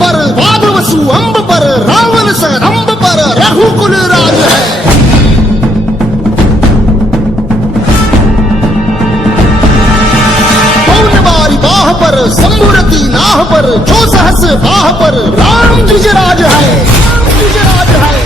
पर वादवसु अंब पर रावण स रंब पर रघुकुल राज है। पौनबारी बाह पर संबुरती नाह पर जो सहस बाह पर राम द्विजराज है। द्विजराज है।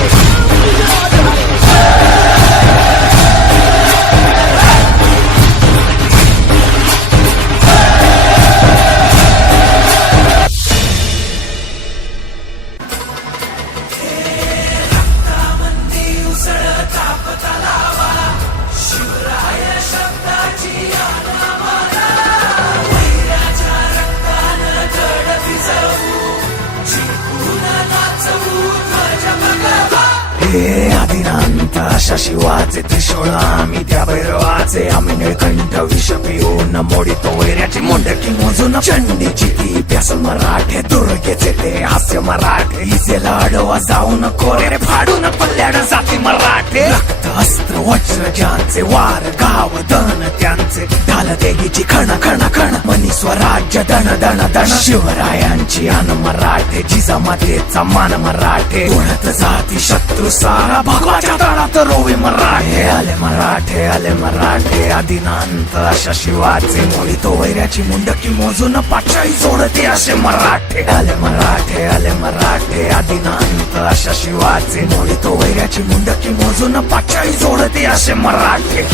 हे आदिनांत अशा शिवाचे त्रिशूळ आम्ही त्या भैरवाचे आम्ही निळकंठ विष पिऊन मोडितो वैऱ्याची मुंडकी मोजून चंडीची ती प्यासल मराठे दुर्गेचे ते हास्य मराठे इजेला अडवा जाऊन कोरे फाडून पल्ल्याड जाती मराठे रक्त अस्त्र वज्र ज्यांचे वार गाव दन त्यांचे ढाल देगीची खण खण खण मनी स्वराज्य दण दण दण शिवरायांची अन मराठे जिजामातेचा मान मराठे उडत जाती शत्रू सारा भगवाच्या तळात रोवे मराठे आले मराठे आदिनांत अशा शिवाचे मोडितो वैऱ्याची मुंडकी मोजून पाचाई जोडते असे मराठे आले मराठे आदिनांत अशा शिवाचे मोडितो वैऱ्याची मुंडकी मोजून पाचाई जोडते असे मराठे।